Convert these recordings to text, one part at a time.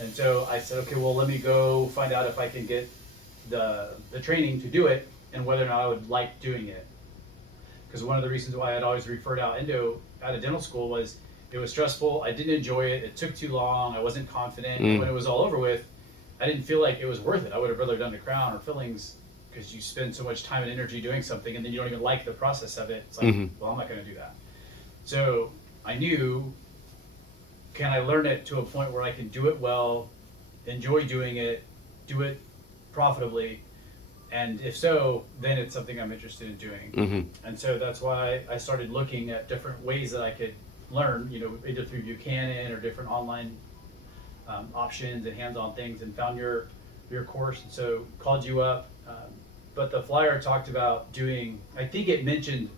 And so I said, okay, well, let me go find out if I can get the training to do it and whether or not I would like doing it. Because one of the reasons why I'd always referred out endo out of dental school was it was stressful. I didn't enjoy it. It took too long. I wasn't confident. And when it was all over with, I didn't feel like it was worth it. I would have rather done the crown or fillings because you spend so much time and energy doing something and then you don't even like the process of it. It's like, well, I'm not going to do that. So I knew, can I learn it to a point where I can do it well, enjoy doing it, do it profitably, and if so, then it's something I'm interested in doing. And so that's why I started looking at different ways that I could learn, either through Buchanan or different online options and hands-on things, and found your course, and so called you up. But the flyer talked about doing, I think it mentioned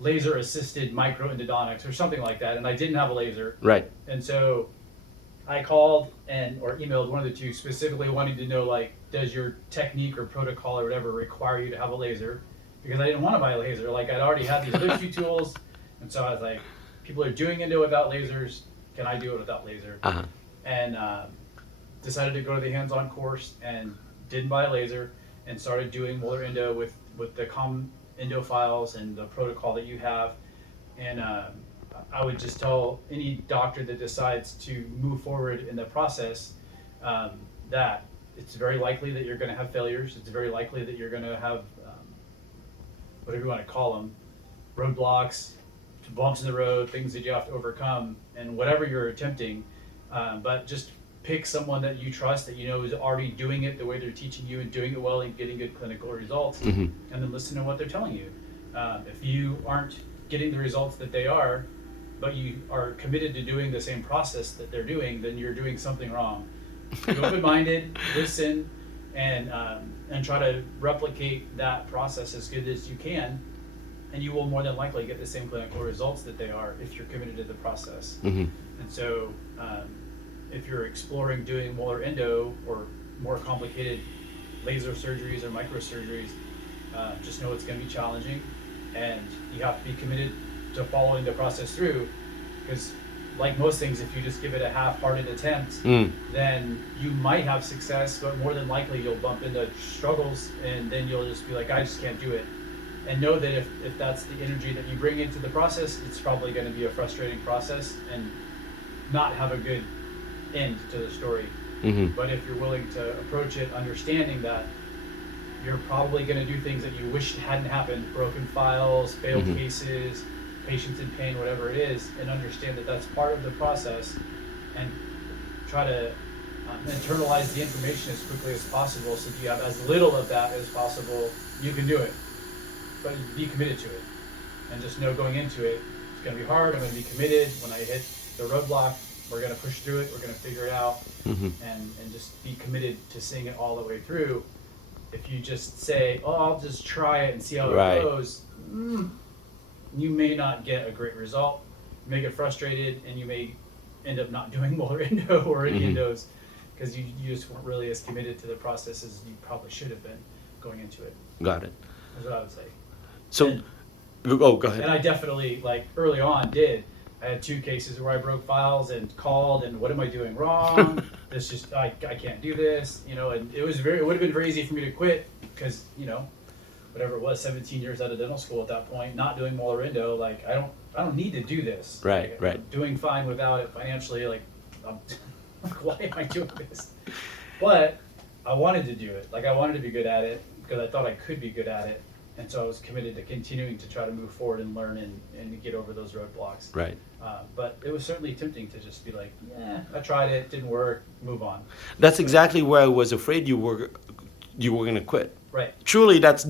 laser-assisted microendodontics or something like that, and I didn't have a laser. Right. And so I called or emailed one of the two specifically wanting to know, like, does your technique or protocol or whatever require you to have a laser? Because I didn't want to buy a laser. Like, I'd already had these other two tools, and so I was like, people are doing endo without lasers. Can I do it without laser? And decided to go to the hands-on course and didn't buy a laser and started doing molar endo with the common endo files and the protocol that you have. And I would just tell any doctor that decides to move forward in the process that it's very likely that you're going to have failures. It's very likely that you're going to have whatever you want to call them, roadblocks, bumps in the road, things that you have to overcome, and whatever you're attempting. But just pick someone that you trust, that you know is already doing it the way they're teaching you and doing it well and getting good clinical results, and then listen to what they're telling you. If you aren't getting the results that they are, but you are committed to doing the same process that they're doing, then you're doing something wrong. Be open-minded, listen, and try to replicate that process as good as you can, and you will more than likely get the same clinical results that they are if you're committed to the process. And so if you're exploring doing molar endo or more complicated laser surgeries or microsurgeries, just know it's going to be challenging, and you have to be committed to following the process through, because like most things, if you just give it a half-hearted attempt, then you might have success, but more than likely you'll bump into struggles, and then you'll just be like, I just can't do it. And know that if that's the energy that you bring into the process, it's probably going to be a frustrating process and not have a good end to the story. But if you're willing to approach it understanding that you're probably going to do things that you wish hadn't happened, broken files, failed cases, patients in pain, whatever it is, and understand that that's part of the process, and try to internalize the information as quickly as possible so that you have as little of that as possible, you can do it. But be committed to it, and just know going into it, it's going to be hard. I'm going to be committed. When I hit the roadblock, we're going to push through it. We're going to figure it out, and just be committed to seeing it all the way through. If you just say, "Oh, I'll just try it and see how it goes," you may not get a great result. You may get frustrated, and you may end up not doing molar endo or any endos because you just weren't really as committed to the process as you probably should have been going into it. Got it. That's what I would say. So, go ahead. And I definitely, like, early on did. I had 2 cases where I broke files and called, and what am I doing wrong? This just, I can't do this, and it would have been very easy for me to quit because, whatever it was, 17 years out of dental school at that point, not doing molar endo, like, I don't need to do this. Right. I'm doing fine without it financially, like, I'm like, why am I doing this? But I wanted to do it. Like, I wanted to be good at it because I thought I could be good at it. And so I was committed to continuing to try to move forward and learn and get over those roadblocks. Right. But it was certainly tempting to just be like, yeah, I tried it, didn't work, move on. That's exactly where I was afraid you were going to quit. Right. Truly, that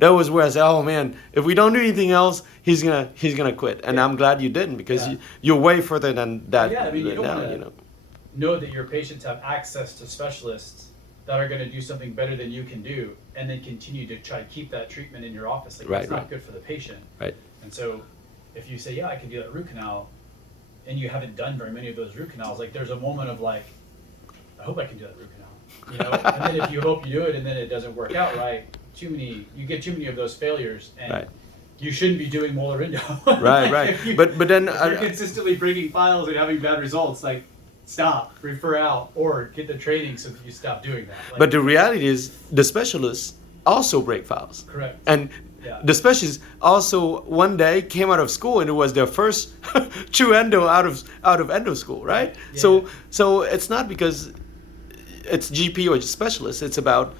was where I said, oh man, if we don't do anything else, he's gonna quit. And I'm glad you didn't, because you're way further than that. Yeah, I mean, you don't want to know that your patients have access to specialists that are going to do something better than you can do, and then continue to try to keep that treatment in your office. Like, that's not good for the patient. Right. And so if you say, yeah, I can do that root canal, and you haven't done very many of those root canals, like, there's a moment of like, I hope I can do that root canal, and then if you hope you do it and then it doesn't work out right, you get too many of those failures, and you shouldn't be doing molar endo. Right. But then if you're consistently breaking files and having bad results, like, stop, refer out, or get the training so that you stop doing that. Like, But the reality is, the specialists also break files. correct. And Yeah. the specialists also one day came out of school, and it was their first true endo out of endo school, right? Yeah. So it's not because it's GP or specialist. It's about,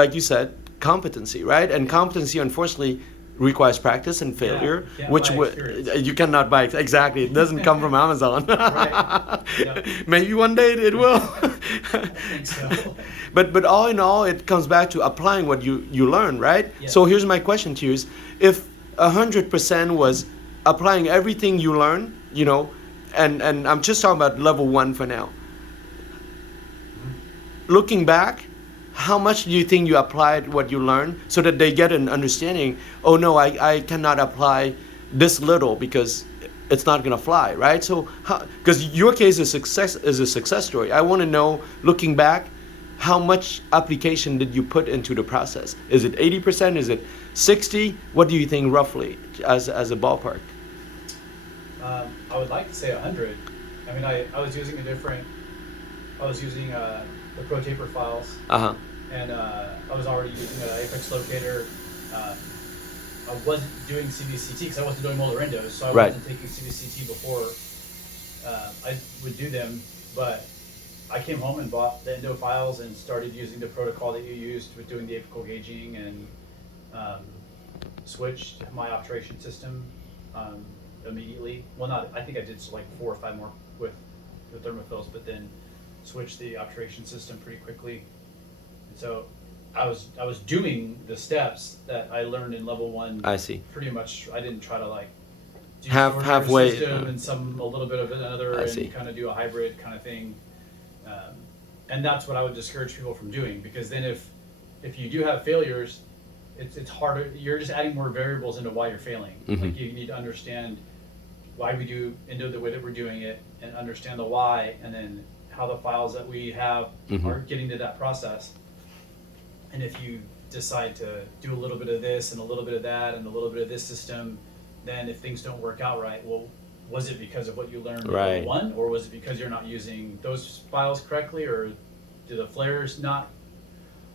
like you said, competency, right? And competency, unfortunately, requires practice and failure, you can't which buy experience. you cannot buy. Exactly, it doesn't come from Amazon. Right. Yep. Maybe one day it will. I think so. But all in all, it comes back to applying what you learn, right? Yes. So here's my question to you: is if 100% was applying everything you learn, and I'm just talking about level 1 for now. Looking back, how much do you think you applied what you learned so that they get an understanding? Oh no, I cannot apply this little because it's not gonna fly, right? So, because your case is a success story. I want to know, looking back, how much application did you put into the process? Is it 80%? Is it 60? What do you think roughly, as a ballpark? I would like to say 100. I mean, I was using the Pro Taper files, and I was already using an Apex locator. I wasn't doing CVCT because I wasn't doing molar endos, so I wasn't taking CVCT before I would do them. But I came home and bought the endo files and started using the protocol that you used with doing the apical gauging, and switched my obturation system immediately. Well, I think I did like 4 or 5 more with the thermophils, but then switched the obturation system pretty quickly. And so I was doing the steps that I learned in level 1. I see. Pretty much. I didn't try to like do halfway system and a little bit of another, I and see. kind of do a hybrid kind of thing. And that's what I would discourage people from doing, because then if you do have failures, it's harder. You're just adding more variables into why you're failing. Mm-hmm. Like, you need to understand why we do endo the way that we're doing it, and understand the why, and then how the files that we have Mm-hmm. are getting to that process. And if you decide to do a little bit of this and a little bit of that and a little bit of this system, then if things don't work out right, well, was it because of what you learned in Right. level 1, or was it because you're not using those files correctly, or do the flares not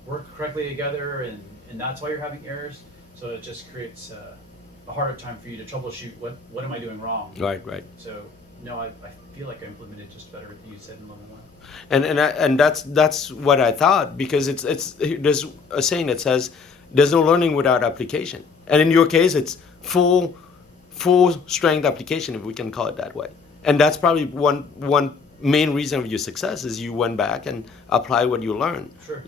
work correctly together, and that's why you're having errors? So it just creates a harder time for you to troubleshoot what am I doing wrong. Right. So no, I feel like I implemented just about everything you said in level 1. And that's what I thought, because it's there's a saying that says there's no learning without application, and in your case it's full strength application, if we can call it that way. And that's probably one main reason of your success is you went back and applied what you learned. Sure.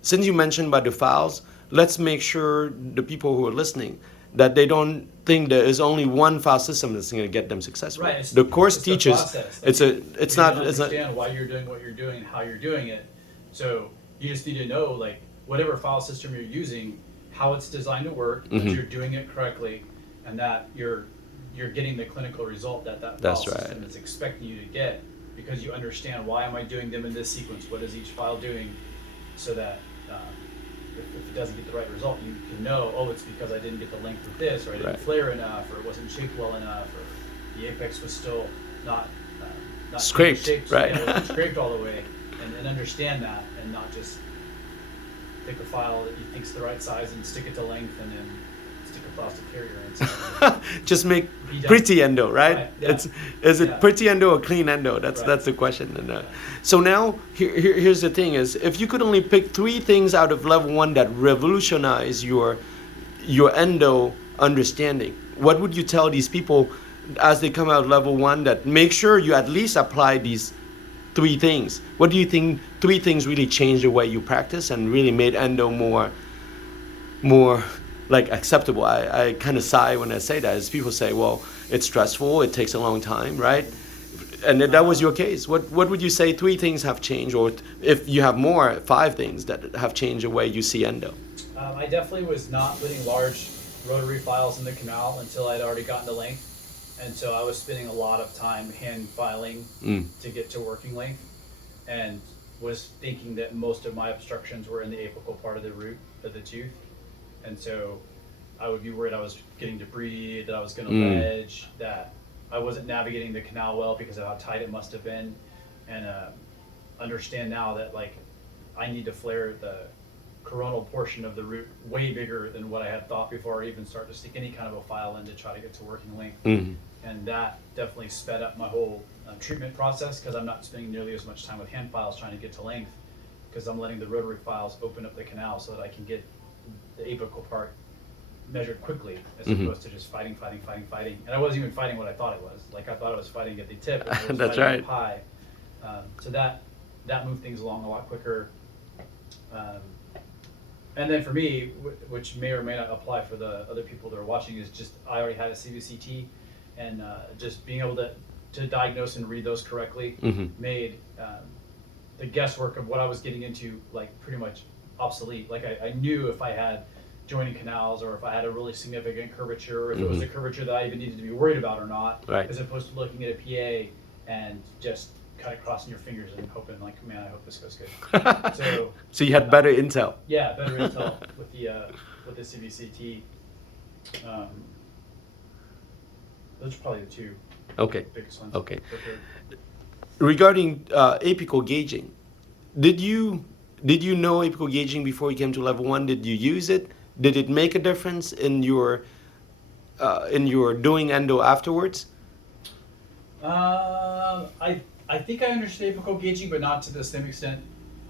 Since you mentioned about the files, let's make sure the people who are listening that they don't think there is only one file system that's going to get them successful. Right. The course it's teaches the process. it's You not need to it's not understand why you're doing what you're doing, how you're doing it. So you just need to know, like, whatever file system you're using, how it's designed to work, that Mhm. you're doing it correctly, and that you're getting the clinical result that file That's right. system is expecting you to get, because you understand, why am I doing them in this sequence? What is each file doing? So that if it doesn't get the right result, you can know, oh, it's because I didn't get the length with this, or I didn't Right. flare enough, or it wasn't shaped well enough, or the apex was still not Scraped, shaped, right. Yeah, it wasn't scraped all the way, and understand that, and not just pick a file that you think's the right size and stick it to length, and then stick a plastic carrier inside. just make Be done. pretty endo, right? Right, yeah. Is it Yeah. pretty endo or clean endo? That's Right. that's the question. And so now here's the thing: is if you could only pick 3 things out of level 1 that revolutionize your endo understanding, what would you tell these people as they come out of level 1 that make sure you at least apply these 3 things? What do you think 3 things really changed the way you practice and really made endo more like acceptable? I kind of sigh when I say that, as people say, well, it's stressful, it takes a long time, right? And that was your case. What would you say 3 things have changed, or if you have more, 5 things that have changed the way you see endo? I definitely was not putting large rotary files in the canal until I'd already gotten to length, and so I was spending a lot of time hand filing to get to working length, and was thinking that most of my obstructions were in the apical part of the root of the tooth, and so I would be worried I was getting debris, that I was going to ledge, that I wasn't navigating the canal well because of how tight it must have been, and understand now that like I need to flare the coronal portion of the root way bigger than what I had thought before I even start to stick any kind of a file in to try to get to working length. And that definitely sped up my whole treatment process because I'm not spending nearly as much time with hand files trying to get to length because I'm letting the rotary files open up the canal so that I can get the apical part measured quickly as opposed to just fighting. And I wasn't even fighting what I thought it was. Like I thought I was fighting at the tip. And I was That's fighting right. High. So that moved things along a lot quicker. And then for me, which may or may not apply for the other people that are watching, is just I already had a CVCT, and just being able to diagnose and read those correctly made the guesswork of what I was getting into like pretty much obsolete. Like I knew if I had joining canals or if I had a really significant curvature, or if it was a curvature that I even needed to be worried about or not, Right. as opposed to looking at a PA and just kind of crossing your fingers and hoping like, man, I hope this goes good. So you had better intel. Yeah, better intel with the CVCT. Those are probably the two Okay. biggest ones. Okay. for sure. Regarding apical gauging, did you know apical gauging before you came to level 1? Did you use it? Did it make a difference in your doing endo afterwards? I think I understand apical gauging, but not to the same extent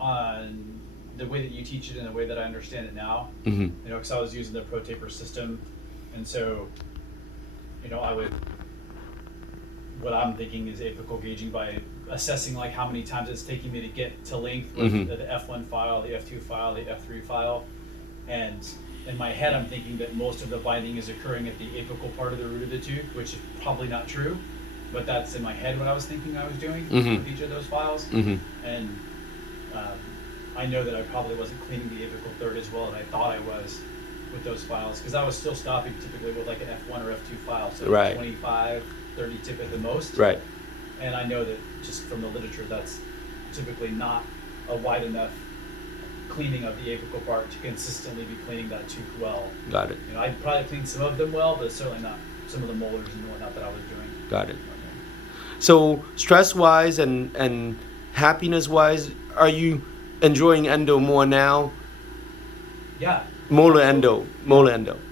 on the way that you teach it and the way that I understand it now. You know, because I was using the Pro Taper system, and so, you know, what I'm thinking is apical gauging by assessing like how many times it's taking me to get to length with the F1 file, the F2 file, the F3 file, and in my head I'm thinking that most of the binding is occurring at the apical part of the root of the tooth, which is probably not true, but that's in my head what I was thinking I was doing with each of those files. And I know that I probably wasn't cleaning the apical third as well as I thought I was with those files, because I was still stopping typically with like an F1 or F2 file, so Right. 25, 30 tip at the most. Right. And I know that just from the literature, that's typically not a wide enough cleaning of the apical part to consistently be cleaning that tooth well. Got it. You know, I probably cleaned some of them well, but certainly not some of the molars and whatnot that I was doing. Got it. So stress-wise and happiness-wise, are you enjoying endo more now? Yeah. Molar endo.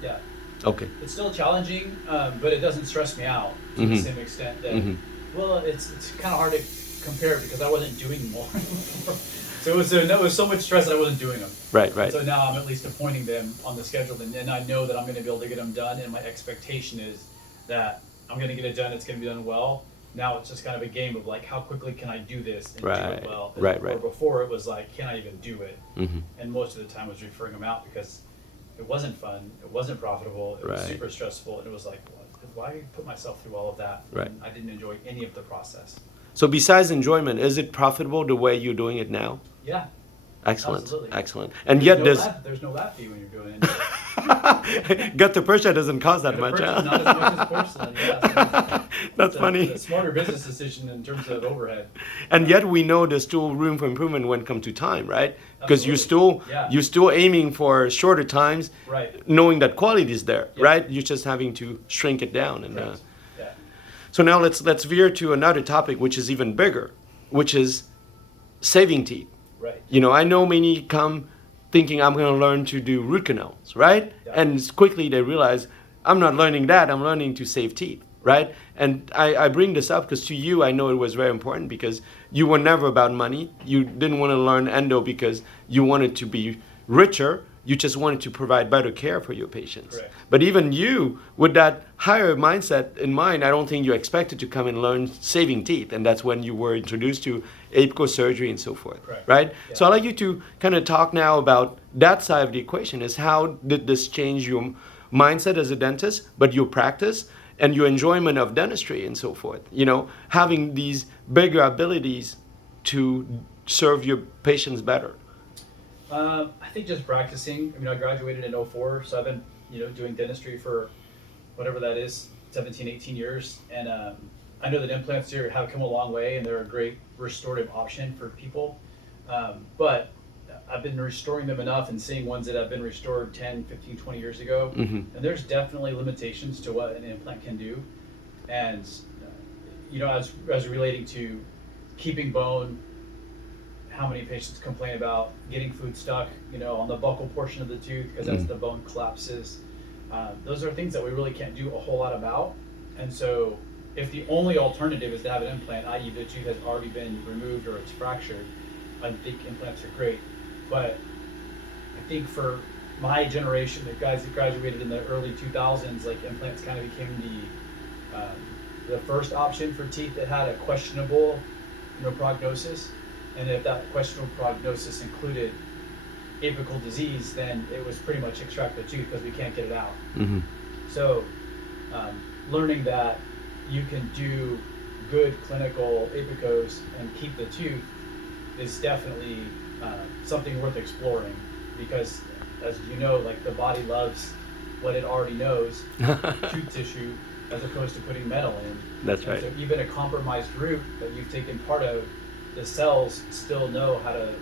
Yeah. Okay. It's still challenging, but it doesn't stress me out to the same extent that, well, it's kind of hard to compare because I wasn't doing more. So it was so much stress that I wasn't doing them. Right. So now I'm at least appointing them on the schedule, and I know that I'm going to be able to get them done, and my expectation is that I'm going to get it done, it's going to be done well. Now it's just kind of a game of like, how quickly can I do this and do it well? Right. Or before it was like, can I even do it? And most of the time I was referring them out because it wasn't fun, it wasn't profitable, it was Right. super stressful, and it was like, why put myself through all of that? Right. And I didn't enjoy any of the process. So besides enjoyment, is it profitable the way you're doing it now? Yeah. Excellent. Absolutely. Excellent. And yet There's no lab fee when you're doing it. Gutta percha doesn't cost that much. Not as much as porcelain, yeah. That's funny. It's a smarter business decision in terms of overhead. And yet we know there's still room for improvement when it comes to time, right? Because Absolutely. you're still aiming for shorter times, Right. knowing that quality is there, Yeah. right? You're just having to shrink it down. And Correct. Yeah. so now let's veer to another topic, which is even bigger, which is saving teeth. Right. You know, I know many come thinking I'm going to learn to do root canals, right? Yeah. And quickly they realize I'm not learning that, I'm learning to save teeth, right? And I bring this up because to you, I know it was very important because you were never about money. You didn't want to learn endo because you wanted to be richer. You just wanted to provide better care for your patients. Correct. But even you, with that higher mindset in mind, I don't think you expected to come and learn saving teeth. And that's when you were introduced to apical surgery and so forth, Correct. right? Yeah. So I'd like you to kind of talk now about that side of the equation, is how did this change your mindset as a dentist, but your practice and your enjoyment of dentistry and so forth? You know, having these bigger abilities to serve your patients better. I think just practicing. I mean, I graduated in 04, so I've been, doing dentistry for whatever that is, 17, 18 years. And I know that implants here have come a long way and they're a great restorative option for people. But I've been restoring them enough and seeing ones that have been restored 10, 15, 20 years ago. And there's definitely limitations to what an implant can do. And as relating to keeping bone, how many patients complain about getting food stuck, on the buccal portion of the tooth because as the bone collapses. Those are things that we really can't do a whole lot about. And so if the only alternative is to have an implant, i.e. the tooth has already been removed or it's fractured, I think implants are great. But I think for my generation, the guys that graduated in the early 2000s, like implants kind of became the first option for teeth that had a questionable prognosis. And if that questionable prognosis included apical disease, then it was pretty much extract the tooth because we can't get it out. Mm-hmm. So learning that you can do good clinical apicos and keep the tooth is definitely something worth exploring, because as you know, like the body loves what it already knows, tooth tissue, as opposed to putting metal in. That's and right. So even a compromised root that you've taken part of, the cells still know how to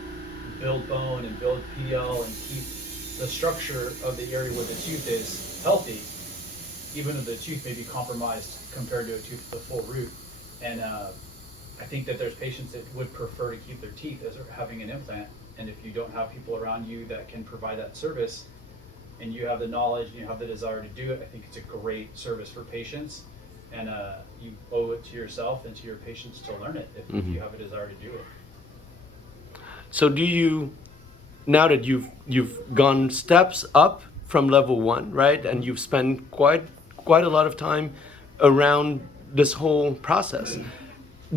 build bone and build PL and keep the structure of the area where the tooth is healthy, even though the tooth may be compromised compared to a tooth with a full root. And I think that there's patients that would prefer to keep their teeth as having an implant. And if you don't have people around you that can provide that service, and you have the knowledge and you have the desire to do it, I think it's a great service for patients. And you owe it to yourself and to your patients to learn it if you have a desire to do it. So do you, now that you've gone steps up from level 1, right, and you've spent quite a lot of time around this whole process,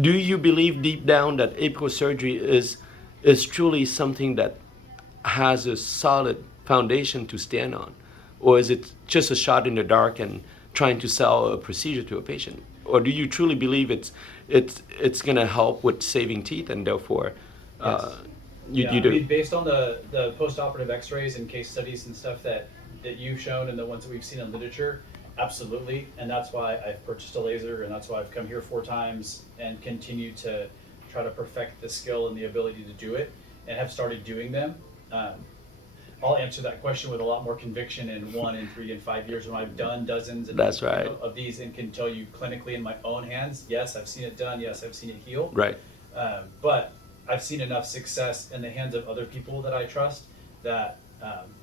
do you believe deep down that apical surgery is truly something that has a solid foundation to stand on, or is it just a shot in the dark and trying to sell a procedure to a patient? Or do you truly believe it's going to help with saving teeth, and therefore you do? I mean, based on the post-operative x-rays and case studies and stuff that you've shown and the ones that we've seen in literature, absolutely. And that's why I've purchased a laser, and that's why I've come here 4 times and continue to try to perfect the skill and the ability to do it, and have started doing them. I'll answer that question with a lot more conviction in 1 and 3 and 5 years when I've done dozens That's right. of these and can tell you clinically in my own hands, yes, I've seen it done, yes, I've seen it heal. Right. But I've seen enough success in the hands of other people that I trust that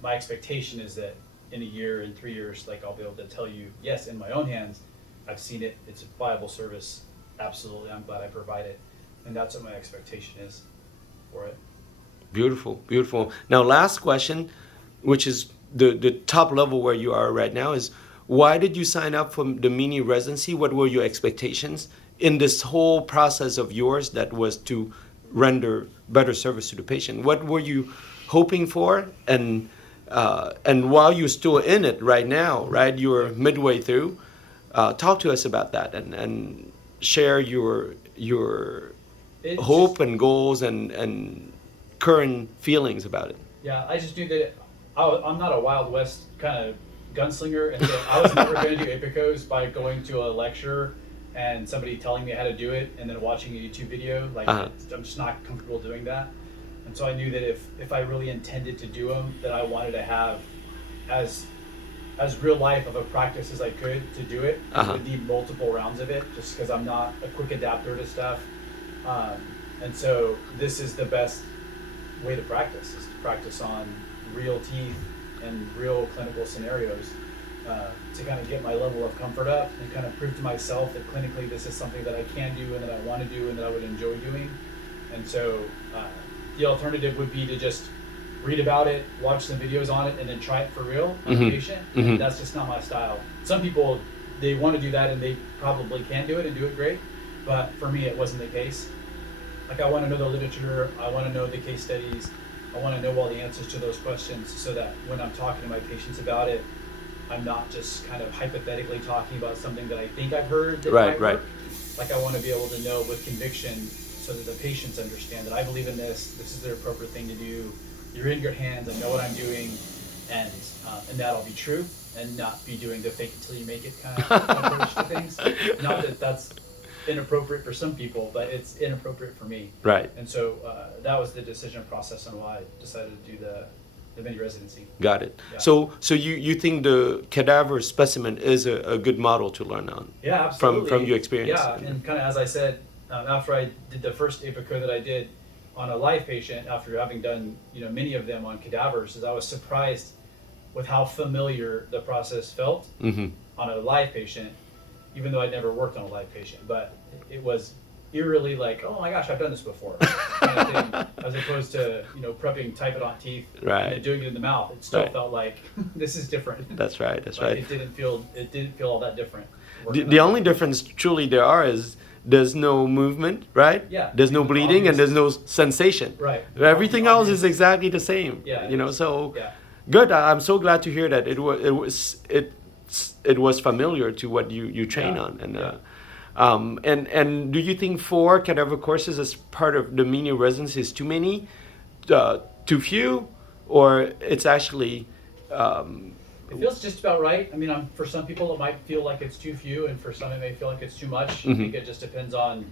my expectation is that in a year, in 3 years, like I'll be able to tell you, yes, in my own hands, I've seen it, it's a viable service, absolutely, I'm glad I provide it. And that's what my expectation is for it. Beautiful, beautiful. Now, last question, which is the top level where you are right now, is why did you sign up for the mini residency? What were your expectations in this whole process of yours that was to render better service to the patient? What were you hoping for? And while you're still in it right now, right, you're midway through, talk to us about that and share your hope and goals and current feelings about it. Yeah, I just knew that I'm not a Wild West kind of gunslinger, and so I was never going to do apicos by going to a lecture and somebody telling me how to do it and then watching a YouTube video. Like, I'm just not comfortable doing that. And so I knew that if I really intended to do them, that I wanted to have as real life of a practice as I could to do it. I would need multiple rounds of it, just because I'm not a quick adapter to stuff. And so this is the best way to practice, is to practice on real teeth and real clinical scenarios, to kind of get my level of comfort up and kind of prove to myself that clinically this is something that I can do and that I want to do and that I would enjoy doing. And so the alternative would be to just read about it, watch some videos on it, and then try it for real on a patient. And that's just not my style. Some people, they want to do that and they probably can do it and do it great, but for me it wasn't the case. Like, I want to know the literature, I want to know the case studies, I want to know all the answers to those questions, so that when I'm talking to my patients about it, I'm not just kind of hypothetically talking about something that I think I've heard that might work. Like, I want to be able to know with conviction, so that the patients understand that I believe in this is the appropriate thing to do, you're in good hands, I know what I'm doing, and that'll be true, and not be doing the fake it till you make it kind of approach to things. Not that that's inappropriate for some people, but it's inappropriate for me. Right. And so that was the decision process on why I decided to do the mini residency. Got it. Yeah. So you think the cadaver specimen is a good model to learn on? Yeah, absolutely. From your experience. Yeah, and kind of as I said, after I did the first APICO that I did on a live patient, after having done many of them on cadavers, is I was surprised with how familiar the process felt on a live patient, even though I'd never worked on a live patient. But it was eerily like, oh my gosh, I've done this before, kind of thing, as opposed to prepping typodont teeth and then doing it in the mouth. It still felt like this is different. That's right. That's like right. It didn't feel all that different. The only difference truly there are is there's no movement, right? Yeah. There's no bleeding and there's no sensation. Right. Everything else is exactly the same. Yeah. So yeah. Good. I'm so glad to hear that it was familiar to what you train on. And do you think 4 cadaver courses as part of the mini residency is too many, too few, or it's actually? It feels just about right. I mean, for some people it might feel like it's too few, and for some it may feel like it's too much. I think it just depends on,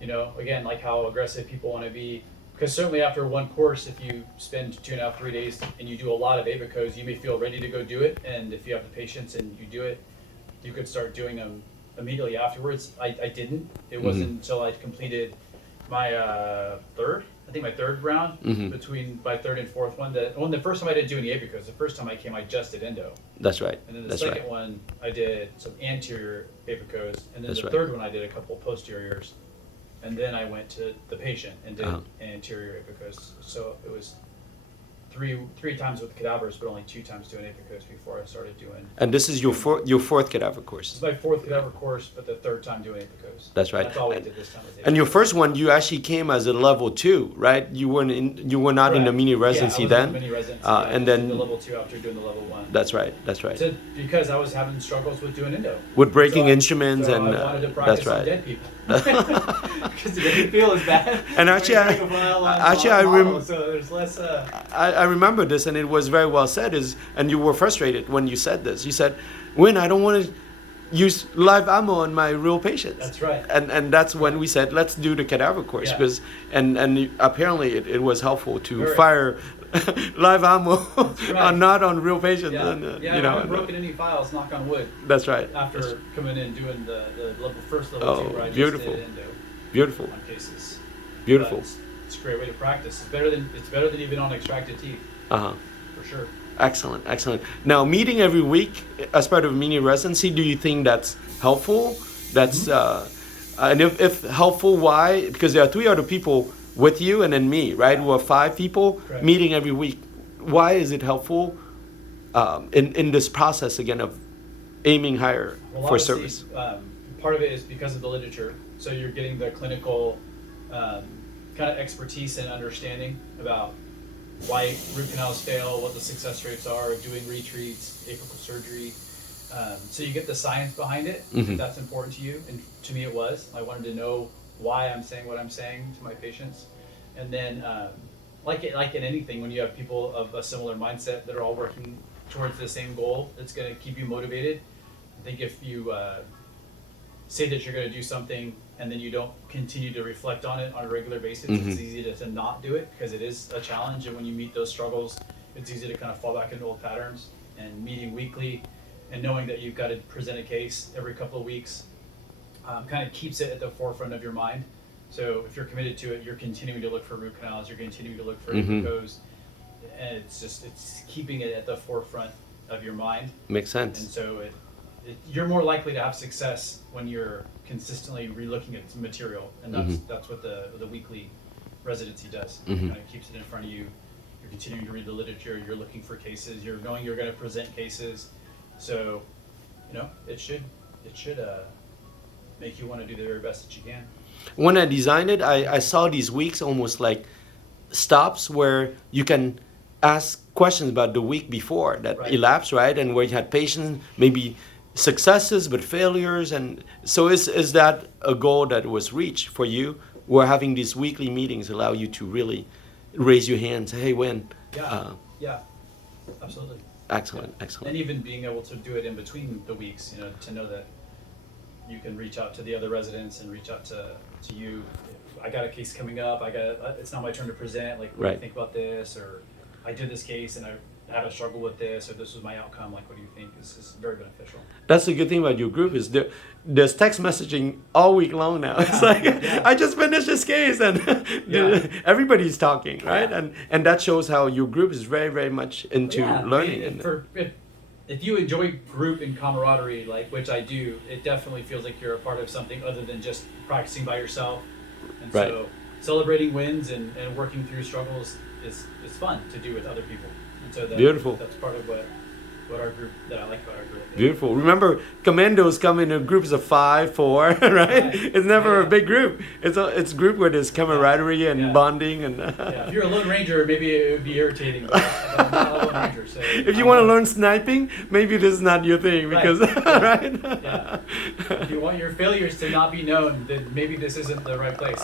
again, like how aggressive people want to be. Because certainly after one course, if you spend 2.5, 3 days and you do a lot of APICOs, you may feel ready to go do it. And if you have the patience and you do it, you could start doing them immediately afterwards. I didn't. It wasn't until I completed my third round between my third and fourth one. The first time I didn't do any APICOs. The first time I came, I just did endo. That's right. And then the second one, I did some anterior APICOs. And then the third one, I did a couple posteriors. And then I went to the patient and did anterior APICOs. So it was three times with cadavers, but only 2 times doing APICOs before I started doing. And this is your fourth cadaver course. This is my 4th cadaver course, but the 3rd time doing APICOs. That's right. That's all we did this time. Was and your first one, you actually came as a level 2, right? You were not Correct. in the mini residency then. In the mini residency, and then the level 2 after doing the level 1. That's right. That's right. So, because I was having struggles with doing endo. With breaking instruments so and I wanted to practice that's right. on dead people. Because it didn't feel as bad. And actually, So there's less. I remember this, and it was very well said. And you were frustrated when you said this. You said, "Win, I don't want to use live ammo on my real patients." That's right. And that's when we said, "Let's do the cadaver course," because and apparently it was helpful to fire live ammo not on real patients. Yeah, And, I haven't broken any files, knock on wood. That's right. After coming in doing the first level 2 where I beautiful. just did endo. Beautiful. On cases. Beautiful. It's a great way to practice. It's better than even on extracted teeth. For sure. Excellent. Now, meeting every week as part of mini residency, do you think that's helpful? That's and if helpful, why? Because there are 3 other people with you and then me, right? We are 5 people meeting every week. Why is it helpful in this process again of aiming higher for service? Part of it is because of the literature. So you're getting the clinical kind of expertise and understanding about why root canals fail, what the success rates are of doing retreats, apical surgery. So you get the science behind it. If that's important to you, and to me it was. I wanted to know why I'm saying what I'm saying to my patients. And then, like in anything, when you have people of a similar mindset that are all working towards the same goal, it's going to keep you motivated. I think if you say that you're going to do something and then you don't continue to reflect on it on a regular basis, it's easy to not do it because it is a challenge. And when you meet those struggles, it's easy to kind of fall back into old patterns. And meeting weekly and knowing that you've got to present a case every couple of weeks kind of keeps it at the forefront of your mind. So if you're committed to it, you're continuing to look for root canals, you're continuing to look for APICOs, and it's keeping it at the forefront of your mind. Makes sense. And so you're more likely to have success when you're consistently relooking at material, and that's what the weekly residency does. It kind of keeps it in front of you. You're continuing to read the literature. You're looking for cases. You're knowing you're going to present cases. So, it should make you want to do the very best that you can. When I designed it, I saw these weeks almost like stops where you can ask questions about the week before that elapsed, right? And where you had patients, maybe successes but failures, and so is that a goal that was reached for you? Where having these weekly meetings allow you to really raise your hand, say, "Hey, Win." Yeah, absolutely. Excellent. And even being able to do it in between the weeks, to know that you can reach out to the other residents and reach out to you. I got a case coming up. It's not my turn to present. Like, what do you think about this? Or I did this case and I had a struggle with this, or this was my outcome. Like, what do you think? This is very beneficial. That's the good thing about your group is there's text messaging all week long now. It's like, I just finished this case, and everybody's talking, right? And that shows how your group is very, very much into learning. If you enjoy group and camaraderie, like, which I do, it definitely feels like you're a part of something other than just practicing by yourself. And so celebrating wins and working through struggles is fun to do with other people. And so Beautiful. That's part of what our group, that I like about our group. Beautiful. Remember, commandos come in groups of 5, 4, right? It's never a big group. It's a group where there's camaraderie and bonding. And if you're a Lone Ranger, maybe it would be irritating. But I'm not a Lone Ranger, so if you want to learn sniping, maybe this is not your thing because right. If you want your failures to not be known, then maybe this isn't the right place.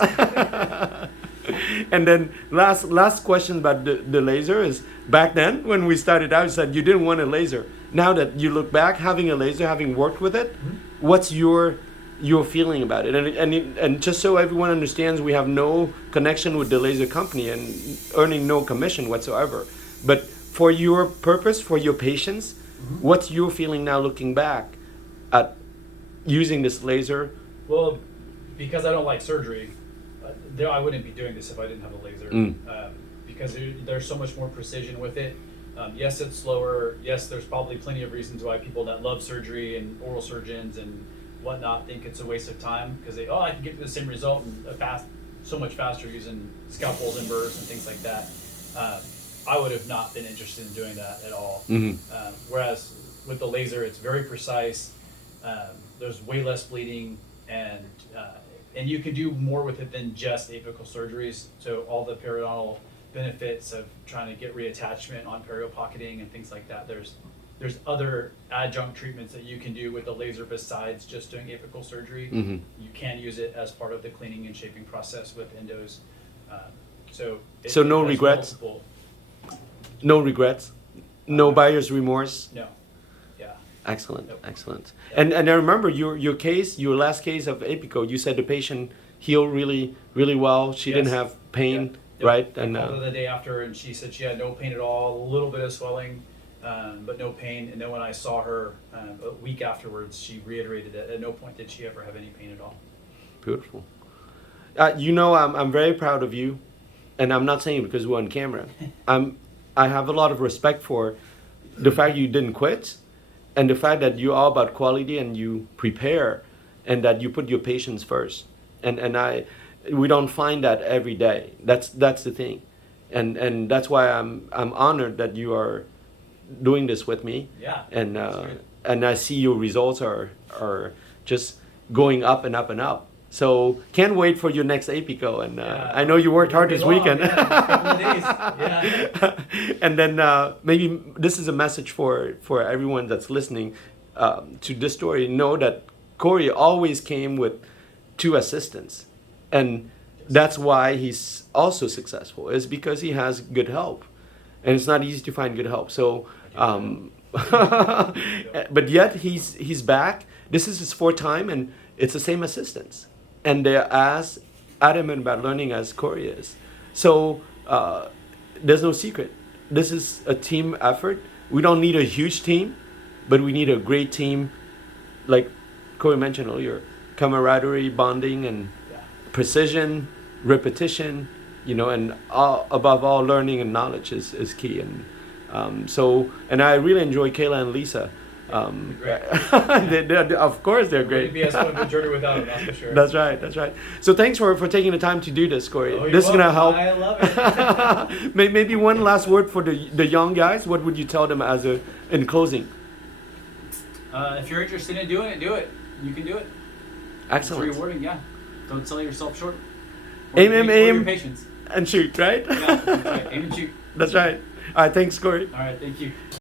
And then last question about the laser is, back then when we started out, you said you didn't want a laser. Now that you look back, having a laser, having worked with it, what's your feeling about it? And just so everyone understands, we have no connection with the laser company and earning no commission whatsoever. But for your purpose, for your patients, what's your feeling now looking back at using this laser? Well, because I don't like surgery, I wouldn't be doing this if I didn't have a laser. Because there's so much more precision with it. Yes, it's slower. Yes, there's probably plenty of reasons why people that love surgery and oral surgeons and whatnot think it's a waste of time, because I can get the same result and so much faster using scalpels and burrs and things like that. I would have not been interested in doing that at all. Whereas with the laser, it's very precise. There's way less bleeding, and you can do more with it than just apical surgeries. So all the periodontal benefits of trying to get reattachment on perio pocketing and things like that. There's other adjunct treatments that you can do with the laser besides just doing apical surgery. You can use it as part of the cleaning and shaping process with endos. So no regrets? No regrets? No buyer's remorse? No. Yeah. Excellent, Nope. excellent. And I remember your last case of apico, you said the patient healed really, really well. She didn't have pain, right? I called her the day after, and she said she had no pain at all, a little bit of swelling, but no pain. And then when I saw her a week afterwards, she reiterated that at no point did she ever have any pain at all. Beautiful. I'm very proud of you, and I'm not saying it because we're on camera. I have a lot of respect for the fact you didn't quit, and the fact that you're all about quality and you prepare, and that you put your patients first. We don't find that every day. That's the thing, and that's why I'm honored that you are doing this with me. Yeah. And I see your results are just going up and up and up. So can't wait for your next apico, and I know you worked hard this weekend. A couple of days. Yeah. And then maybe this is a message for everyone that's listening to this story. Know that Cory always came with 2 assistants, and that's why he's also successful. Is because he has good help, and it's not easy to find good help. So, but yet he's back. This is his 4th time, and it's the same assistants, and they're as adamant about learning as Cory is. So there's no secret. This is a team effort. We don't need a huge team, but we need a great team, like Cory mentioned earlier, camaraderie, bonding, and precision, repetition, and above all, learning and knowledge is key. And and I really enjoy Kayla and Lisa. Of course they're great. It would be as fun of a journey without them, that's for sure. That's right. So thanks for taking the time to do this, Cory. Oh, this is gonna help. I love it. Maybe one last word for the young guys. What would you tell them in closing? If you're interested in doing it, do it. You can do it. Excellent. It's rewarding, yeah. Don't sell yourself short. Aim, your patience. and shoot, right? Yeah, that's right. Aim and shoot. That's right. All right, thanks, Cory. All right, thank you.